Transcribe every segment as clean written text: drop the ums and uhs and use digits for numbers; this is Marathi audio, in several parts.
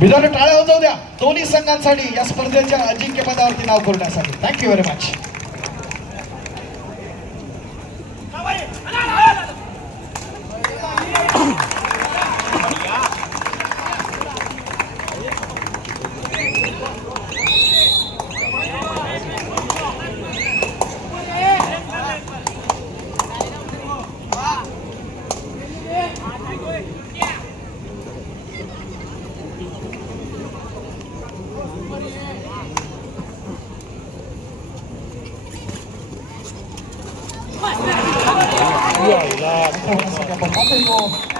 विधान टाळ्या वाजवू द्या दोन्ही संघांसाठी या स्पर्धेच्या अजिंक्यपदावरती नाव करण्यासाठी. Thank you very much.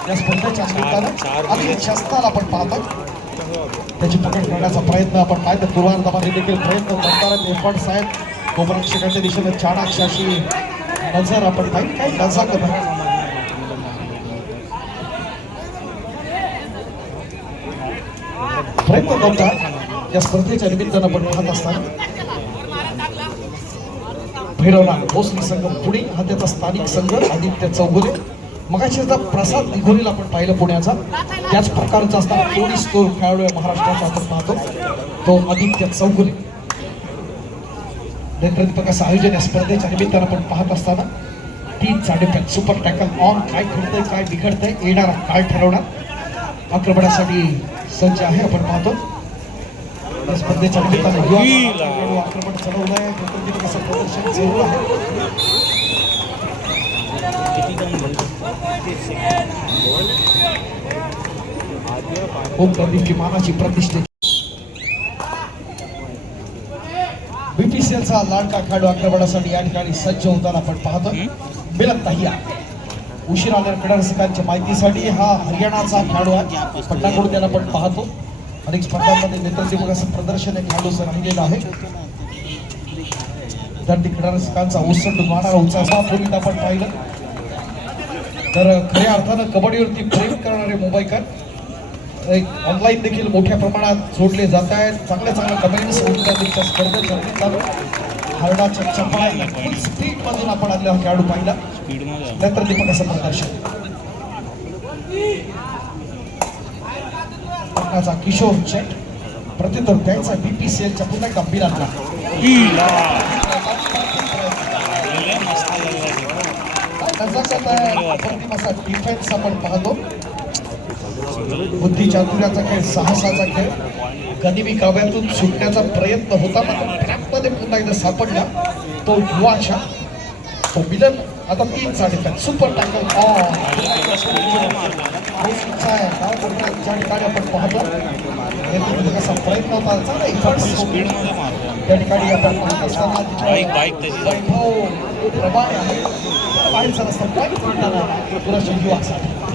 या स्पर्धेच्या निमित्तानं शस्त्राला आपण पाहतो त्याची पकड करण्याचा प्रयत्न आपण पाहतो. पूर्वार्धामध्ये देखील प्रयत्न करतात एफर्ट्स आहेत. गोपरक्षकाच्या दिशेने चाणाक्ष अशी नजर आपण पाहिजे काही नजाकत प्रयत्न करतात. या स्पर्धेच्या निमित्तानं आपण पाहत असताना भैरवनाथ भोसले संघ पुणे हा त्याचा स्थानिक संघ आदित्य चौगुले. मगाशीचा प्रसाद निघोरीला आपण पाहिलं पुण्याचा त्याच प्रकारचा असताना 24 खेळाडू महाराष्ट्राचा आपण पाहतो तो आदित्य चौगुले. नेतृत्वकाचं आयोजन या स्पर्धेच्या निमित्तानं आपण पाहत असताना 3 साडेपाच सुपर टॅकल ऑन काय घडतंय काय बिघडतंय येणारा काळ ठरवणार आक्रमणासाठी सज्ज आहे. आपण पाहतो या स्पर्धेच्या निमित्तानं आक्रमण चढवलंय कसं प्रदर्शन सुरू आहे. मानाची प्रतिष्ठा बीपीसीएलचा लाडका खेळाडू आक्रमणासाठी या ठिकाणी सज्ज होताना आपण पाहतो. मिलन ताहिया उशीर आल्या रसिकांच्या माहितीसाठी हा हरियाणाचा खेळाडू आहे. पटनाकडून त्याला आपण पाहतो. अनेक स्पर्धांमध्ये नेतृत्व असं प्रदर्शन खेळाडू राहिलेलं आहे. तर क्रीडा रसिकांचा ओसंड मारणारा उत्साह पूर्वी आपण पाहिलं तर खऱ्या अर्थानं कबड्डीवरती प्रेम करणारे मुंबईकर एक ऑनलाईन देखील मोठ्या प्रमाणात जोडले जात आहेत. चांगल्या कमेंट्स होत्या स्पर्धेच्या हरडाच्या चपळा फुल स्पीड मधून आपण आलेला खेळाडू पाहिला. नंतर दीपक असं प्रदर्शन पटनाचा किशोर चेट प्रत्युत्तर द्यायचा बीपीसीएलच्या पुन्हा एकदा बिलांना डिफेन्स आपण पाहतो. बुद्धी चातुर्याचा खेळ साहसाचा खेळ गनिमी काव्यातून सुटण्याचा प्रयत्न होता पण ट्रॅपमध्ये पुन्हा एकदा सापडला तो युवाशा तो विलन. आता 3 साडेपाच सुपर टॅकल ज्या ठिकाणी आपण पाहतो कसा प्रयत्न होता त्या ठिकाणी आपण पाहत असताना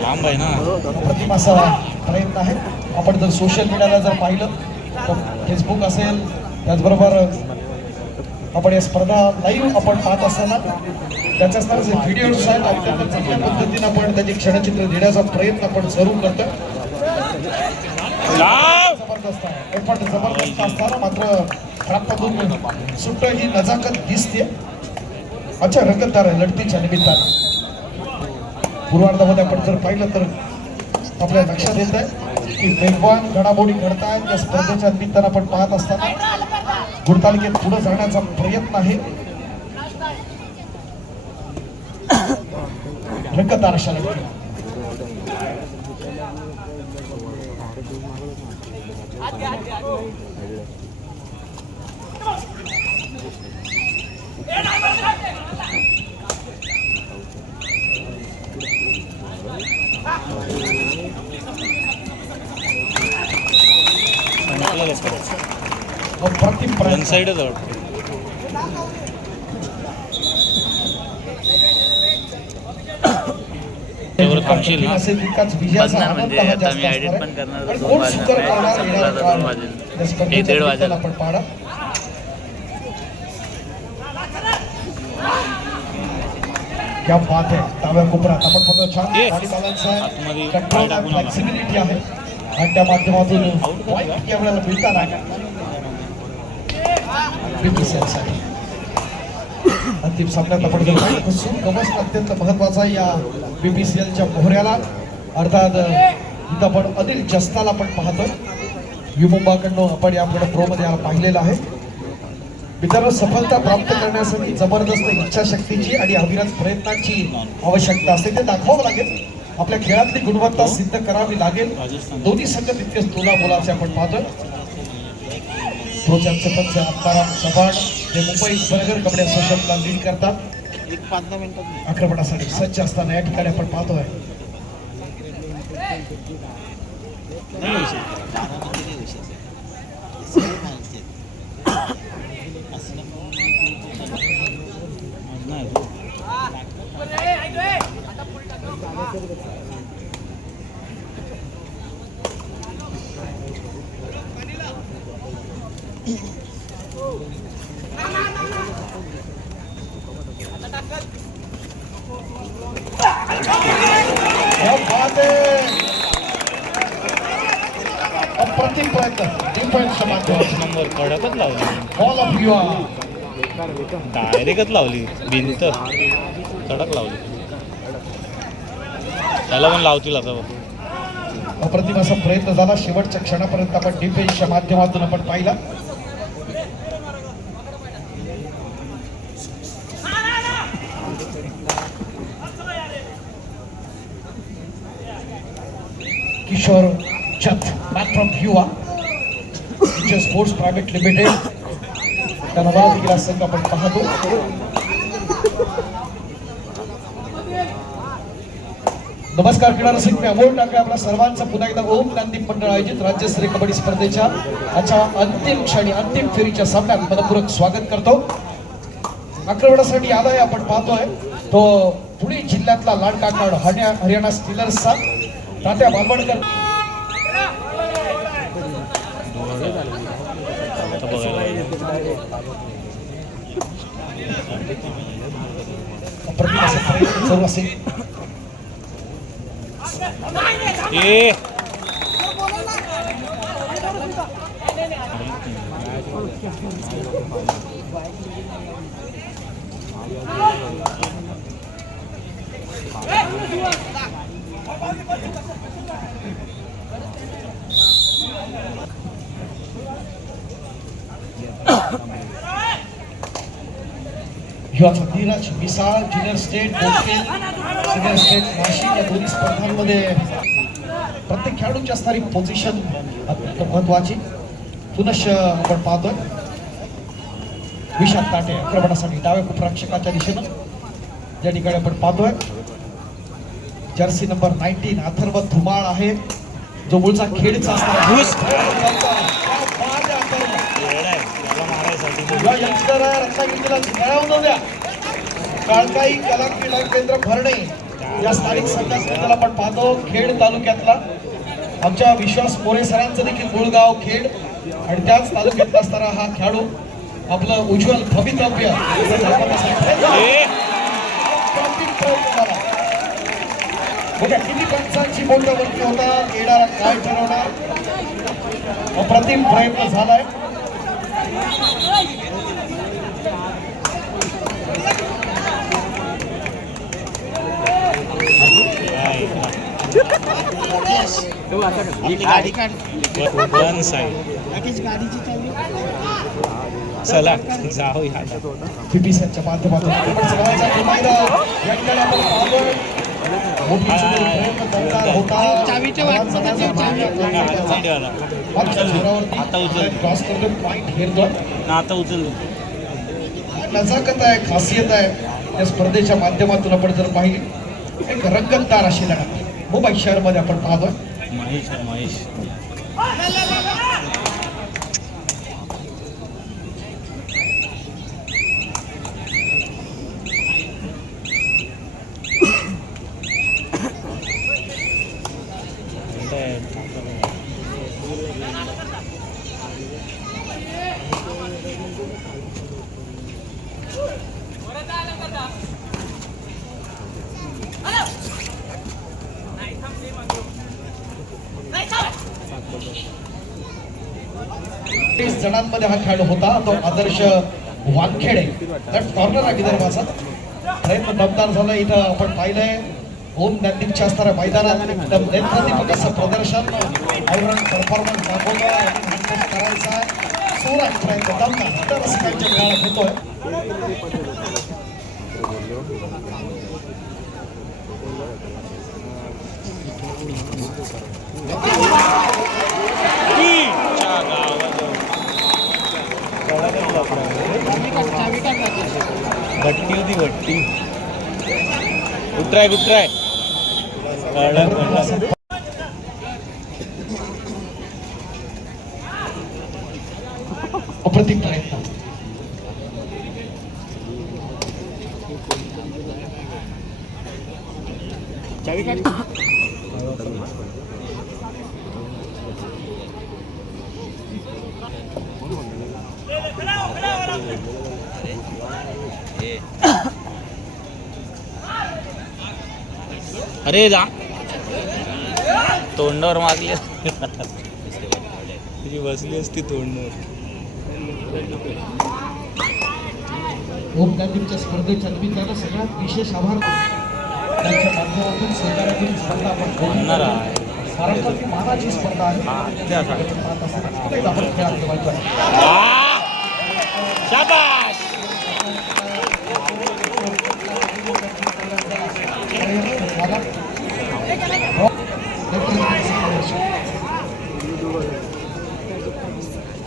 लांब आहे ना प्रतिमाचा प्रयत्न आहे. आपण जर सोशल मीडियाला जर पाहिलं तर फेसबुक असेल त्याचबरोबर आपण या स्पर्धा लाईव्ह आपण पाहत असताना त्याच्या असणारे जे व्हिडिओज आहेत अत्यंत चांगल्या पद्धतीने आपण त्याचे क्षणचित्र देण्याचा प्रयत्न आपण जरूर करतो. जबरदस्त आहे एफर्ट जबरदस्त असताना मात्र ट्रॅपमधून सुट्ट ही नजाकत दिसते. अच्छा रंगतदार आहे लढतीच्या निमित्तानं. पूर्वार्धामध्ये आपण जर पाहिलं तर आपल्या लक्षात येत आहे की वेगवान घडामोडी घडतात. या स्पर्धेच्या निमित्तानं आपण पाहत असताना गुणतालिकेत पुढे जाण्याचा प्रयत्न आहे. रंगतदार अशा लढती वन साइडच थांबशील ना म्हणजे आता मी एडिट पण करणार 2 वाजेल 1:30 वाजेल आपण पाडा. क्या बात है डाव्या कोपऱ्यात आपण फक्त छान बॉडी बॅलन्स आहे कंट्रोल आहे फ्लेक्सिबिलिटी आहे आणि त्या माध्यमातून पॉईंट केवढ्याला मिळतात BPCL अंतिम सामन्यात आपण जर पाहिलं तर कमस अत्यंत महत्वाचा या BPCLच्या मोहऱ्याला अर्थात इथं आपण अनिल जस्ताला आपण पाहतोय युमुंबाकडनं आपण यापुढे प्रो मध्ये पाहिलेलं आहे. मित्रांनो सफलता प्राप्त करण्यासाठी जबरदस्त इच्छाशक्तीची आणि अविरत प्रयत्नांची आवश्यकता असते. ते दाखवावं लागेल. आपल्या खेळातली गुणवत्ता सिद्ध करावी लागेल. दोन्ही संघ तितकेच तोलामोलाचे आपण पाहतोय. प्रोच्या सरपंच आत्माराम चव्हाण जे मुंबई बर्गर कबड्डी असोसिएशनला लीड करतात आक्रमणासाठी सज्ज असताना या ठिकाणी आपण पाहतोय. अप्रतिम प्रयत्न डिफेन्स नंबर कडकच लावली. ऑल ऑफ यू डायरेक्टच लावली भिंत कडक लावली. त्याला पण लावतील आता. अप्रतिम असा प्रयत्न झाला. शेवटच्या क्षणापर्यंत आपण डिफेन्सच्या माध्यमातून आपण पाहिला. किशोर चंद मॅन फ्रॉम युवा स्पोर्ट्स प्रायव्हेट लिमिटेड त्या नावाला देखील संघ आपण पाहतो. नमस्कार क्रीडा रसिक मी अमोल टाकळे आपल्या सर्वांचं पुन्हा एकदा ओम गांधी मंडळ आयोजित राज्यस्तरीय कबड्डी स्पर्धेच्या आजच्या अंतिम क्षणी अंतिम फेरीच्या सामन्यात मनपूर्वक स्वागत करतो. आक्रमणासाठी आलाय आपण पाहतोय तो पुणे जिल्ह्यातला लाडका खेळाडू हरियाणा स्टीलर्सचा तात्या बालवडकर. अप्रतिम असे प्रयत्न सुरू असेल. युवाचा धीरज मिसाळ ज्युनियर स्टेट बोटफिल सिनियर स्टेट नाशिक या दोन्ही स्पर्धांमध्ये प्रत्येक खेळाडूच्या स्तरी पोझिशन अत्यंत महत्वाची. पुनश्च आपण पाहतोय विशाल ताटे आक्रमणासाठी डाव्या उपरक्षकाच्या दिशेनं ज्या ठिकाणी आपण पाहतोय जर्सी नंबर 19 अथर्व धुमाळ आहे जो मूळचा खेडचा काळकाई कला क्रीडा केंद्र भरणे या स्थानिक संघाबद्दल आपण पाहतो. खेड तालुक्यातला आमच्या विश्वास मोरे सरांचं देखील मूळ गाव खेड आणि त्याच तालुक्यातला असणारा हा खेळाडू आपलं उज्ज्वल भवितव्य किती पंचांची बोटावरती होता येणारा काय ठरवणार. अप्रतिम प्रयत्न झालाय. चला जाऊ BPCLच्या माध्यमातून आता उचल नजाकत आहे खासियत आहे या स्पर्धेच्या माध्यमातून आपण जर पाहिली एक रंगतदार अशी लढत मुंबई शहरामध्ये आपण पाहतोय. महेश 30 जणांमध्ये हा खेळ होता. तो आदर्श वानखेडे लेफ्ट कॉर्नर आहे विदर्भाचा. प्रयत्न दमदार झाला. इथं आपण पाहिलंय ओम ज्ञानदीपच्या असणाऱ्या मैदानात एकदम नेत्रदीपक असं प्रदर्शन ऑलराऊंड परफॉर्मन्स दाखवला करायचा सुरत प्रयत्न दमदार इतर रसिकांच्या खेळात होतोय. भट्टी होती भट्टी. गुड ट्राय अप्रतिम प्रयत्न. अरे जा तोंडावर मारली तुझी बसली असती तोंडावर. ओम ज्ञानदीपच्या स्पर्धेच्या निमित्तानं सगळ्यात विशेष आभार. त्यांच्या माध्यमातून सहकार्यातील स्पर्धा आपण होणार आहे. पारंपरिक मानाची स्पर्धा आहे. आपण खेळात ठेवायचो आहे. शाबाश.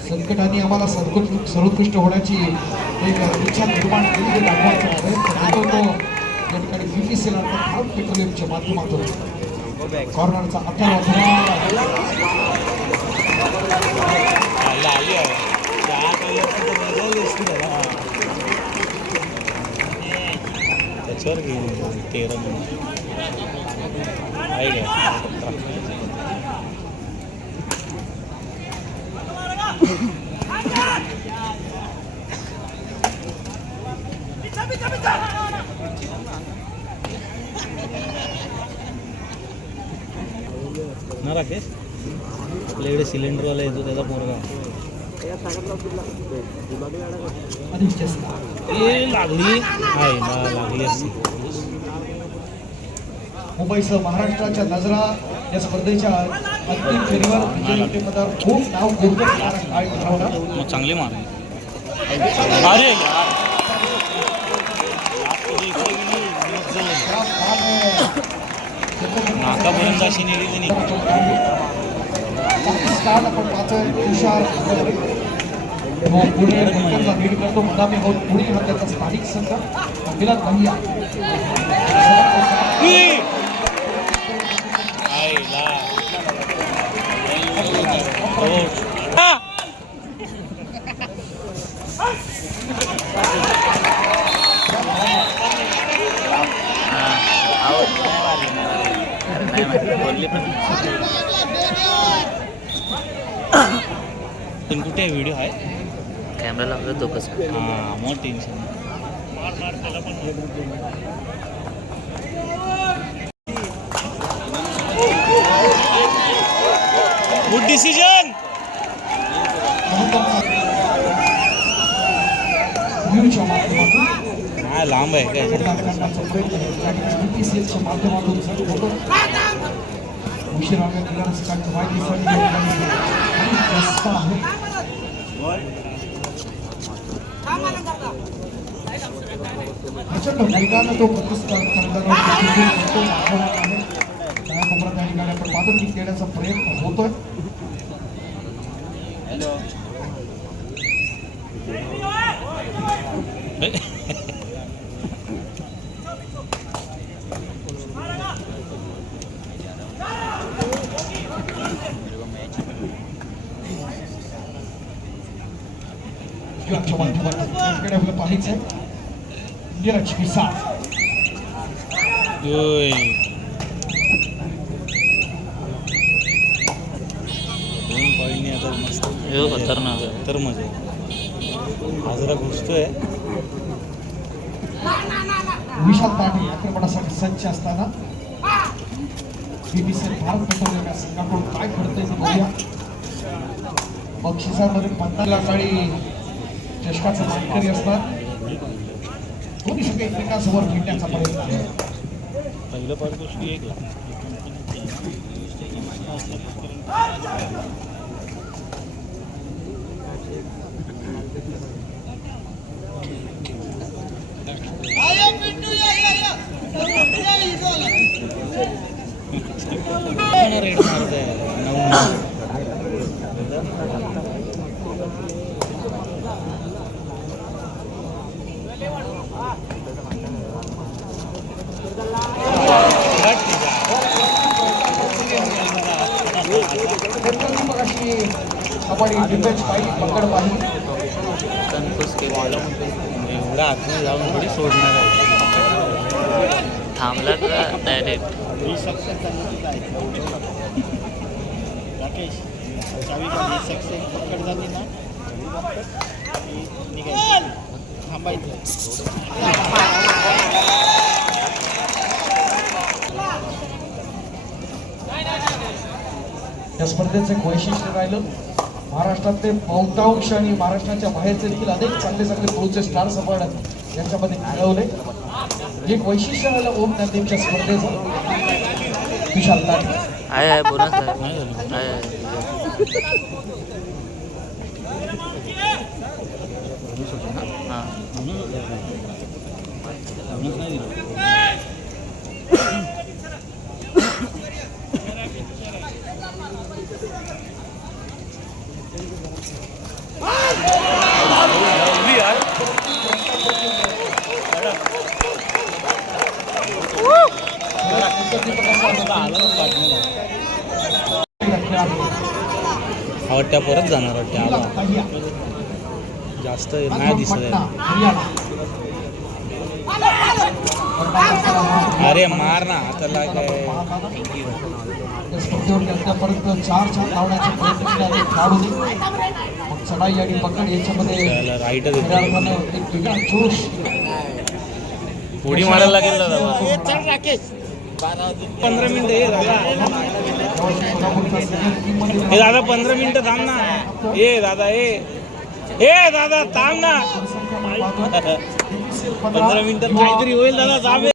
संकटाने आम्हाला सर्वोत्कृष्ट होण्याची एक इच्छा निर्माण केली. ते दाखवायचा प्रयत्न करतो तो या ठिकाणी BPCL अर्थात भारत पेट्रोलियमच्या माध्यमातून कॉर्नरचा त्याच्यावर घेऊन 13 मिनिट आहे काय. ना राकेश आपल्याकडे सिलेंडरवाला येतो त्याचा पोरगा लागली लागली असती. मुंबईसह महाराष्ट्राच्या नजरा या स्पर्धेच्या अंतिम फेरीवर विजयी पदावर खूप नाव कोणतं मग चांगली मार. अरे नाकापर्यंत अशी नेली त्यांनी. आपण पाहतोय तुषार पुणे लीड करतो. मुदामी होत पुणे हा त्याचा स्थानिक संघ. मिलन भैया पण कुठे व्हिडिओ आहे कॅमेरा लावला तो कसं. हां मग टेन्शन. Good decision. हा लांब आहे काय. BPCLच्या माध्यमातून उशिरा रसिकांच्या माहितीसाठी जास्त आहे. प्रचंड वेगानं तो प्रतिस्पर्धा आहे. त्या ठिकाणी आपण पादुकी खेळण्याचा प्रयत्न होतोय. आपलं पाहायचंय नीरज मिसाळ. दोन पॉईंटनी आता मस्त खतरनाक तर मजा हा जरा घुसतोय. विशाल पाटील आक्रमणासाठी सज्ज असताना BPCL भारत पेट्रोलियम या संघाकडून काय घडतंय ते बघूया. बक्षिसामध्ये 50 काळी चषकाचं मानकरी असतात. दोन्ही सगळे एकमेकांसमोर भेटण्याचा प्रयत्न आहे. पहिलं पारितोषिक एक रेड मारत आहे 9. अशी कबड्डी डिफेन्स पाहिली, पकड पाहिली. कन्फ्यूज केलं. एवढा आतमध्ये जाऊन थोडी सोडणार आहे. थांबला का डायरेक्ट राकेश चावी का सक्सेस पकड झाली ना थांबायचं. या स्पर्धेचं एक वैशिष्ट्य राहिलं, महाराष्ट्रातले बहुतांश आणि महाराष्ट्राच्या बाहेरचे देखील अनेक चांगले चांगले पुढचे स्टार्स आपण यांच्यामध्ये मिळवले. एक वैशिष्ट्य राहिलं ओम नंदीच्या स्पर्धेचं. विशाल लाटे आहे बोनस आहे. हां वाटत्या परत जाणार वाटत्या आला जास्त नाही दिसत आहे. अरे मार ना हाताला काय परत 4 लावण्याचा प्रयत्न केला खेळाडूंनी. मग चढाई आणि पकड याच्यामध्ये राईटच खऱ्या अर्थानं एक वेगळा जोश. उडी मारायला लागेल दादा. चल राकेश 15 मिनिटं हे दादा. हे दादा 15 मिनिटं थांब ना. ए दादा ए दादा थांब ना. 15 मिनिटं काहीतरी होईल दादा.